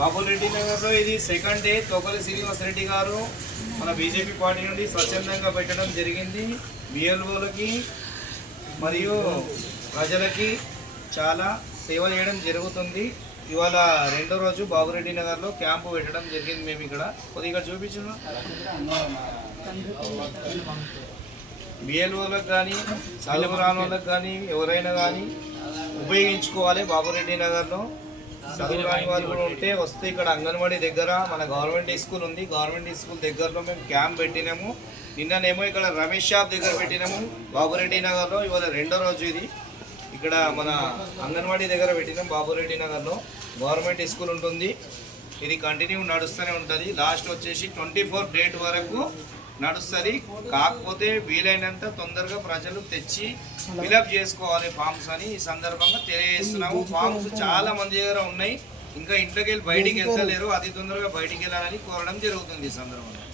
బాబుల్ రెడ్డి నగర్లో ఇది second day. తోకలి Srinivas Reddy గారు మన బీజేపీ పార్టీ నుండి స్వచ్ఛందంగా పెట్టడం జరిగింది. బిఎల్ఓలకి మరియు ప్రజలకి చాలా సేవ చేయడం జరుగుతుంది. ఇవాళ రెండో రోజు బాబురెడ్డి నగర్లో క్యాంపు పెట్టడం జరిగింది. మేము ఇక్కడ కొద్దిగా చూపించాము. బిఎల్ఓలకు కానీ చదువు రాని వాళ్ళకి కానీ ఎవరైనా కానీ ఉపయోగించుకోవాలి. బాబురెడ్డి నగర్లో చదువు రాని వాళ్ళు కూడా ఉంటే వస్తే ఇక్కడ అంగన్వాడీ దగ్గర మన గవర్నమెంట్ స్కూల్ ఉంది. గవర్నమెంట్ స్కూల్ దగ్గరలో మేము క్యాంప్ పెట్టినాము. నిన్ననేమో ఇక్కడ రమేష్ షాప్ దగ్గర పెట్టినాము బాబురెడ్డి నగర్లో. ఇవాళ రెండో రోజు ఇది. ఇక్కడ మన అంగన్వాడీ దగ్గర పెట్టినాం. బాబురెడ్డి నగర్లో గవర్నమెంట్ స్కూల్ ఉంటుంది. ఇది కంటిన్యూ నడుస్తూనే ఉంటుంది. లాస్ట్ వచ్చేసి 24 డేట్ వరకు నడుస్తుంది. కాకపోతే వీలైనంత తొందరగా ప్రజలు తెచ్చి ఫిలప్ చేసుకోవాలి ఫామ్స్ అని ఈ సందర్భంగా తెలియజేస్తున్నాము. ఫామ్స్ చాలా మంది దగ్గర ఉన్నాయి. ఇంకా ఇంట్లోకి వెళ్ళి బయటికి వెళ్తలేరు. అతి తొందరగా బయటికి వెళ్ళాలని కోరడం జరుగుతుంది ఈ సందర్భంగా.